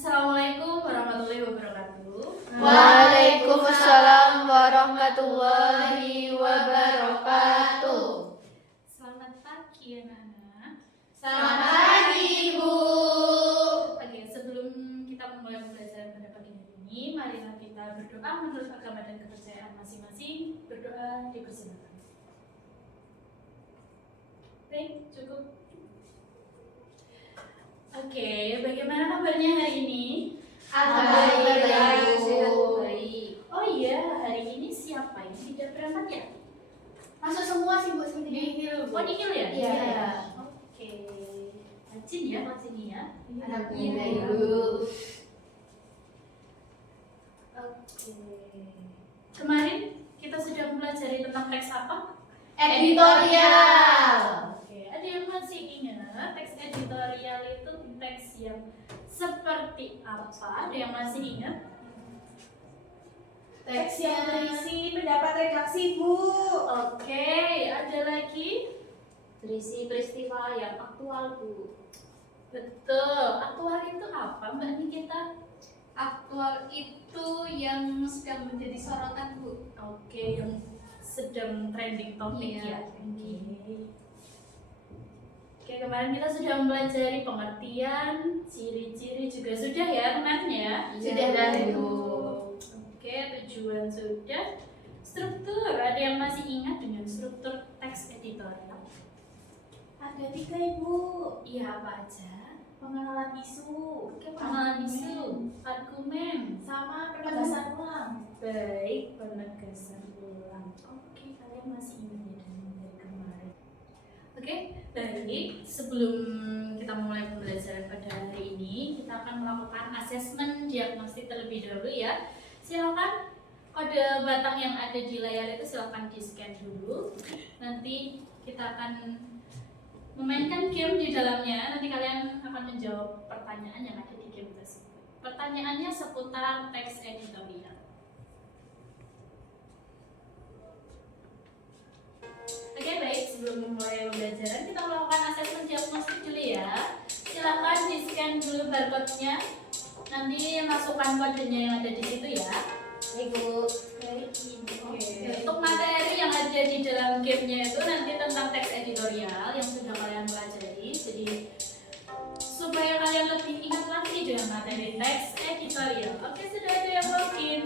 Assalamualaikum warahmatullahi wabarakatuh. Waalaikumsalam warahmatullahi wabarakatuh. Selamat pagi anak-anak. Selamat pagi Ibu. Oke, sebelum kita memulai pembelajaran pada pagi hari ini, marilah kita berdoa menurut agama dan kepercayaan masing-masing. Berdoa dipersilakan. Baik, cukup. Oke, bagaimana kabarnya hari ini? Alhamdulillah sehat baik. Oh iya, hari ini siapa yang tidak berangkat ya? Masuk semua sih Bu sini. Nihil. Oh, nihil ya? Iya. Oke. Rajin ya kelas ini ya? Alhamdulillah Ibu. Oke. Kemarin kita sudah mempelajari tentang teks apa? Editorial. Oke, ada yang masih ingat teks editorial itu teks yang seperti apa? Ada yang masih ingat? Teks yang berisi pendapat redaksi Bu. Oke, ada lagi? Berisi peristiwa yang aktual Bu. Betul. Aktual itu apa Mbak Nikita? Aktual itu yang sedang menjadi sorotan Bu. Oke, yang sedang trending topik Iya, ya. trending. Oke, kemarin kita sudah mempelajari pengertian, ciri-ciri juga sudah ya kemarin ya. Sudah, Ibu. Bu. Oke, tujuan sudah. Struktur, ada yang masih ingat dengan struktur teks editorial? Ada 3 Ibu. Iya, apa aja? Pengenalan isu. Oke, pengenalan isu, argumen, Sama penegasan ulang. baik, penegasan ulang. Oke, kalian masih ingat ya dari kemarin. Oke, baik. Sebelum kita mulai pembelajaran pada hari ini, kita akan melakukan asesmen diagnostik terlebih dahulu ya. Silakan kode batang yang ada di layar itu silakan di-scan dulu. Nanti kita akan memainkan game di dalamnya. Nanti kalian akan menjawab pertanyaan yang ada di game tersebut. Pertanyaannya seputar teks editorial. Oke, baik. Sebelum memulai pembelajaran, kita melakukan asesmen diagnostik dulu ya. Silakan di-scan dulu barcode-nya. Nanti masukkan kodenya yang ada di situ ya. Ibu. Oke. Untuk materi yang ada di dalam gamenya itu nanti tentang teks editorial yang sudah kalian pelajari. Jadi supaya kalian lebih ingat lagi dengan materi teks editorial. Oke, sudah ada yang login.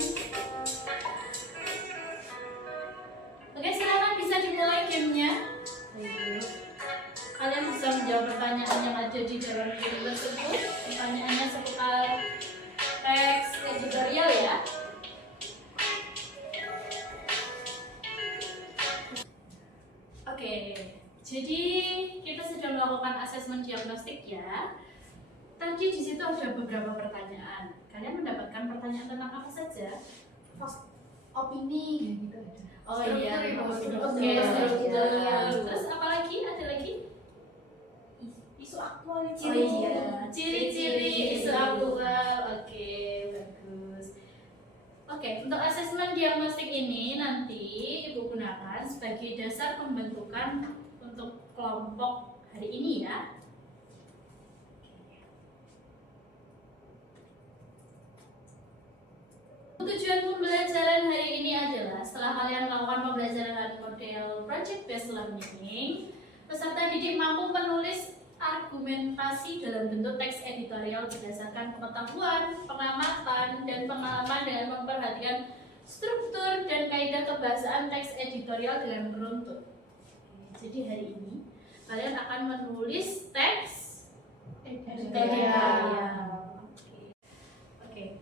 Oke, silakan bisa dimulai gamenya. Kalian bisa menjawab pertanyaan yang ada di dalam game tersebut. Pertanyaannya seputar teks editorial ya. Oke, jadi kita sudah melakukan asesmen diagnostik ya. Tadi di situ ada beberapa pertanyaan. Kalian mendapatkan pertanyaan tentang apa saja? Opini gitu. Oh Struktur, iya, Ibu. oke, struktur. Terus apa lagi? Ada lagi? Isu aktual Oh iya, ciri-ciri isu aktual. Oke, bagus. Oke, untuk asesmen diagnostik ini nanti Ibu gunakan sebagai dasar pembentukan untuk kelompok hari ini ya. Tujuan pembelajaran hari ini adalah setelah kalian melakukan pembelajaran model project based learning, peserta didik mampu menulis argumentasi dalam bentuk teks editorial berdasarkan pengetahuan, pengamatan, dan pengalaman dengan memperhatikan struktur dan kaidah kebahasaan teks editorial dengan beruntun. Jadi hari ini kalian akan menulis teks editorial. Oke.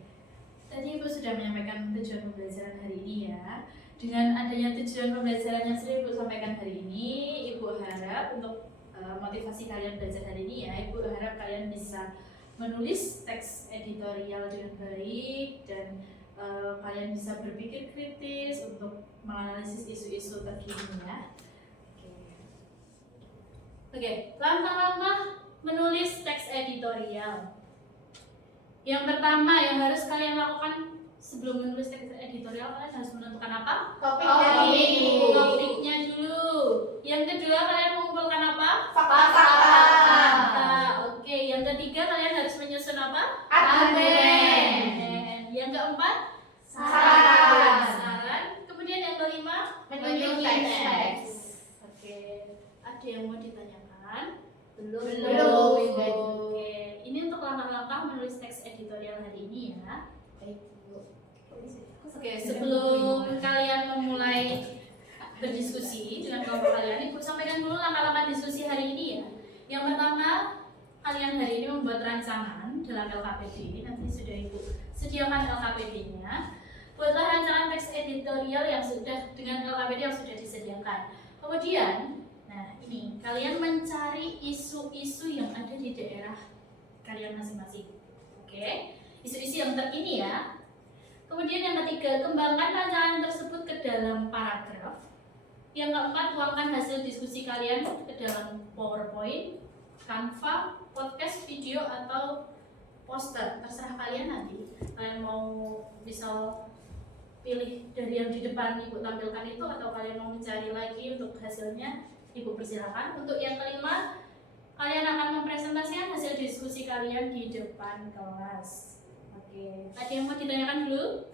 Tadi Ibu sudah menyampaikan tujuan pembelajaran hari ini ya. Dengan adanya tujuan pembelajaran yang sudah Ibu sampaikan hari ini, Ibu harap untuk motivasi kalian belajar hari ini ya, Ibu harap kalian bisa menulis teks editorial dengan baik dan kalian bisa berpikir kritis untuk menganalisis isu-isu terkini ya. Oke, langkah-langkah menulis teks editorial. Yang pertama yang harus kalian lakukan sebelum menulis teks editorial, kalian harus menentukan apa? Topiknya dulu. Yang kedua, kalian mengumpulkan apa? Fakta-fakta. Oke, yang ketiga kalian harus menyusun apa? argumen. Yang keempat, saran. Kemudian yang kelima, Menyusun teks. Oke, ada yang mau ditanyakan? Belum. Oke, ini untuk langkah-langkah menulis teks editorial hari ini ya. Oke, sebelum kalian memulai berdiskusi dengan kelompok kalian, Ibu sampaikan dulu langkah-langkah diskusi hari ini ya. Yang pertama, kalian hari ini membuat rancangan dalam LKPD. Nanti sudah Ibu sediakan LKPD-nya. Buatlah rancangan teks editorial yang sudah dengan LKPD yang sudah disediakan. Kemudian, nah ini kalian mencari isu-isu yang ada di daerah kalian masing-masing. Oke, isu-isu yang terkini ya. Kemudian yang ketiga, kembangkan rancangan tersebut ke dalam paragraf. Yang keempat, tuangkan hasil diskusi kalian ke dalam PowerPoint, Canva, podcast, video, atau poster. Terserah kalian nanti. Kalian mau misal pilih dari yang di depan Ibu tampilkan itu, atau kalian mau mencari lagi untuk hasilnya, Ibu persilakan. Untuk yang kelima, kalian akan mempresentasikan hasil diskusi kalian di depan kelas. Oke, ada yang mau ditanyakan dulu?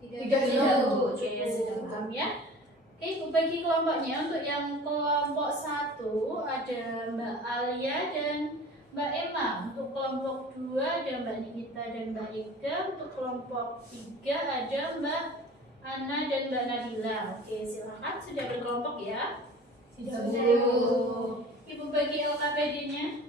Tidak dulu. Oke, sudah paham ya. Oke, Ibu bagi kelompoknya. Untuk yang kelompok 1 ada Mbak Alia dan Mbak Emma. Untuk kelompok 2 ada Mbak Nikita dan Mbak Ida. Untuk kelompok 3 ada Mbak Ana dan Mbak Nabila. Oke, silakan sudah berkelompok ya. Sudah. Ibu bagi LKPD-nya.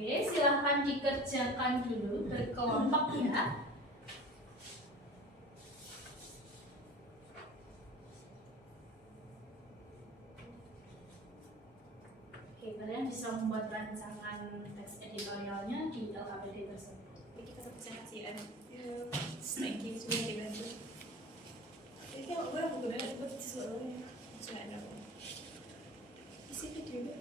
Oke, silahkan dikerjakan dulu berkelompok ya. Oke, kalian bisa membuat rancangan teks editorialnya di LKPD tersebut. Oke, kita presentasikan. Thank you, sudah dibantu. Ini kalau gue aku gunakan buat suaranya. Sudah ada. Di sini juga.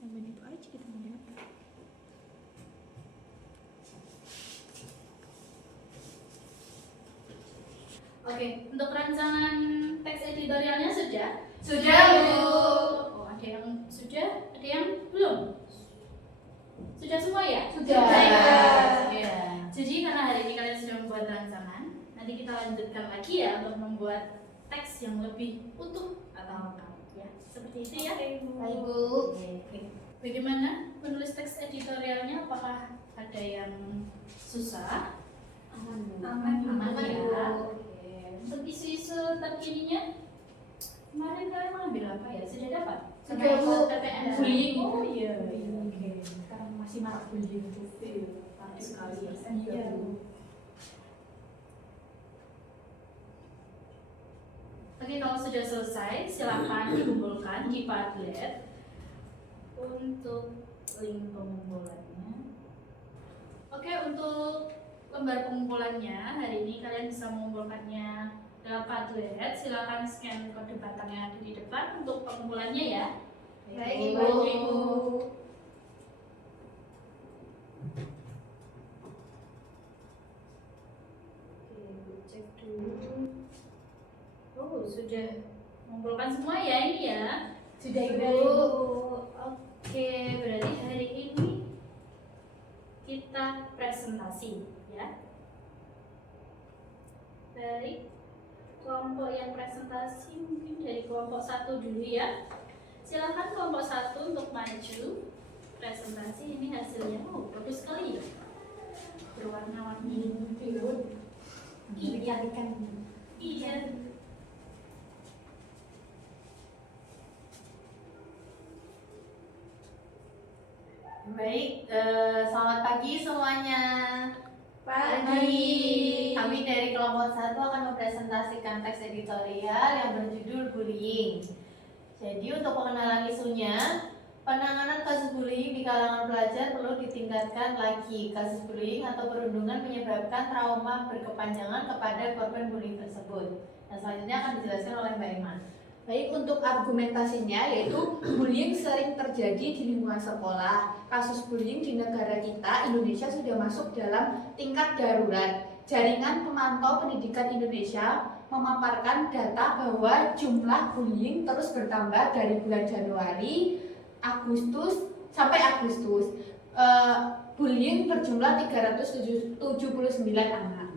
Tambahin itu aja kita mau apa? Oke, untuk rancangan teks editorialnya sudah? Sudah, Bu. Oh, ada yang sudah, ada yang belum? Sudah semua ya? Sudah. Ya. Jadi karena hari ini kalian sudah membuat rancangan, nanti kita lanjutkan lagi ya untuk membuat teks yang lebih utuh atau lengkap ya. Seperti itu ya. Baik, Bu. Oke. Bagaimana menulis teks editorialnya? Apakah ada yang susah? Aman, ya. Oke. Untuk isu-isu terkininya, kemarin kalian mengambil apa ya? Sudah dapat? Sudah, Bu. TPN bullying. Oh iya. Oke. Sekarang masih marak bullying itu. Parah sekali. Iya. Oke, kalau sudah selesai, silakan dikumpulkan di Padlet untuk link pengumpulannya. Oke, untuk lembar pengumpulannya hari ini kalian bisa mengumpulkannya dalam Padlet. Silakan scan kode batang yang ada di depan untuk pengumpulannya ya. Baik, Ibu. Baik, Ibu. Oke, Ibu cek dulu. Oh, sudah mengumpulkan semua ya ini ya. Sudah, Ibu. Oke, berarti hari ini kita presentasi ya. Baik, kelompok yang presentasi mungkin dari kelompok 1 dulu ya. Silakan kelompok 1 untuk maju presentasi. Ini hasilnya, oh bagus sekali ya, berwarna-warni. Iya, kan. Iya. Baik, selamat pagi semuanya. Pagi. Kami dari kelompok 1 akan mempresentasikan teks editorial yang berjudul bullying. Jadi untuk pengenalan isunya, penanganan kasus bullying di kalangan pelajar perlu ditingkatkan lagi. Kasus bullying atau perundungan menyebabkan trauma berkepanjangan kepada korban bullying tersebut. Dan selanjutnya akan dijelaskan oleh Mbak Emma. Baik, untuk argumentasinya yaitu bullying sering terjadi di lingkungan sekolah. Kasus bullying di negara kita, Indonesia, sudah masuk dalam tingkat darurat. Jaringan Pemantau Pendidikan Indonesia memaparkan data bahwa jumlah bullying terus bertambah dari bulan Januari, Agustus sampai Agustus. Bullying berjumlah 379 anak.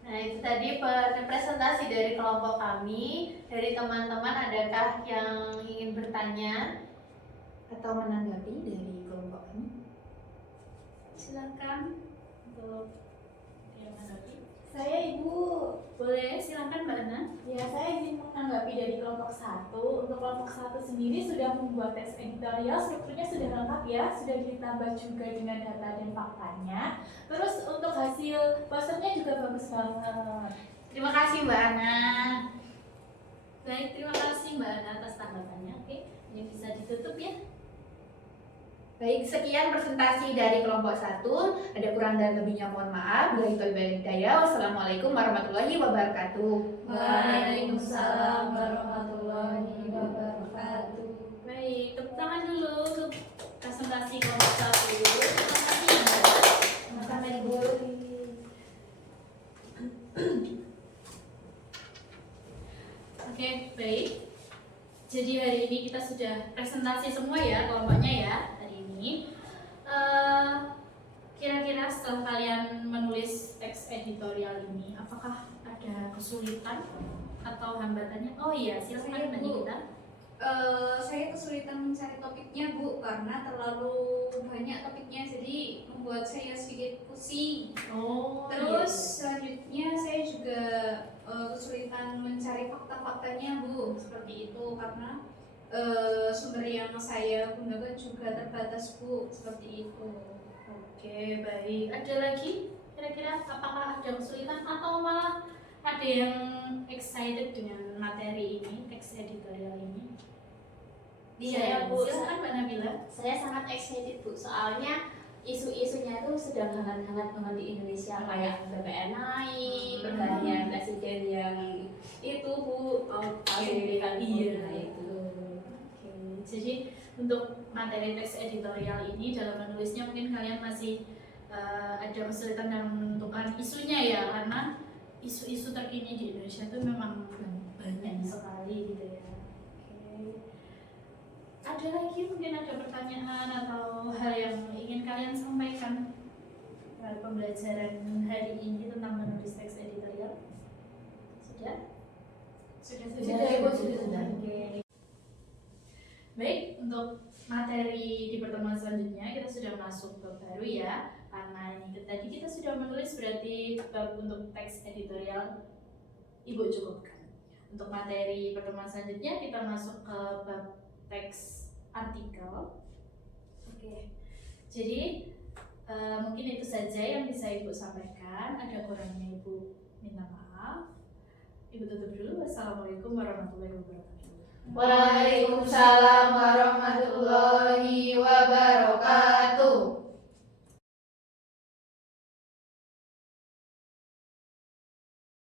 Nah, itu tadi presentasi dari kelompok kami. Dari teman-teman, adakah yang ingin bertanya Atau menanggapi dari kelompok kami? Silakan untuk yang menanggapi. Saya Ibu. Boleh, silakan Mbak Ana. Ya, saya ingin menanggapi dari kelompok 1. Untuk kelompok 1 sendiri sudah membuat teks editorial, strukturnya sudah lengkap ya, sudah ditambah juga dengan data dan faktanya. Terus untuk hasil posternya juga bagus banget. Terima kasih Mbak Ana. Baik, terima kasih Mbak Ana atas tanggapannya. Oke, ini bisa ditutup ya. Baik, sekian presentasi dari kelompok 1. Ada kurang dan lebihnya mohon maaf. Bila itu hidayah. Wassalamualaikum warahmatullahi wabarakatuh. Waalaikumsalam warahmatullahi wabarakatuh. Baik, tepuk tangan dulu untuk presentasi kelompok 1. Terima kasih Mbak. Sama-sama Ibu. Oke, baik. Jadi hari ini kita sudah presentasi semua ya kelompoknya ya hari ini. Kira-kira setelah kalian menulis teks editorial ini, apakah ada kesulitan atau hambatannya? Oh iya, silakan Saya, Mbak Bu. Nikita. Saya kesulitan mencari topiknya Bu karena terlalu banyak topiknya jadi membuat saya sedikit pusing. Oh, Terus selanjutnya saya juga kesulitan mencari fakta-faktanya Bu seperti itu karena sumber yang saya gunakan juga terbatas Bu seperti itu. oke, baik. Ada lagi? Kira-kira apakah ada kesulitan atau malah ada yang excited dengan materi ini, teks editorial ini? Saya, Bu. Silakan Mbak Nabila. Saya sangat excited Bu, soalnya isu-isunya itu sedang hangat-hangat banget di Indonesia, kayak BBM naik, pergantian presiden yang itu Bu, tahun Iya. itu. Oke, jadi untuk materi teks editorial ini dalam menulisnya mungkin kalian masih ada kesulitan dalam menentukan isunya ya, karena isu-isu terkini di Indonesia itu memang banyak sekali gitu ya. Oke. Ada lagi mungkin ada pertanyaan atau hal yang ingin kalian sampaikan pembelajaran hari ini tentang menulis teks editorial? Sudah? Sudah, Ibu, sudah. Oke. Baik, untuk materi di pertemuan selanjutnya kita sudah masuk ke baru ya. Karena ini tadi kita sudah menulis, berarti bab untuk teks editorial Ibu cukupkan. Untuk materi pertemuan selanjutnya kita masuk ke bab teks artikel. Oke. Jadi mungkin itu saja yang bisa Ibu sampaikan. Ada kurangnya Ibu minta maaf. Ibu tutup dulu. Wassalamualaikum warahmatullahi wabarakatuh. Waalaikumsalam warahmatullahi wabarakatuh.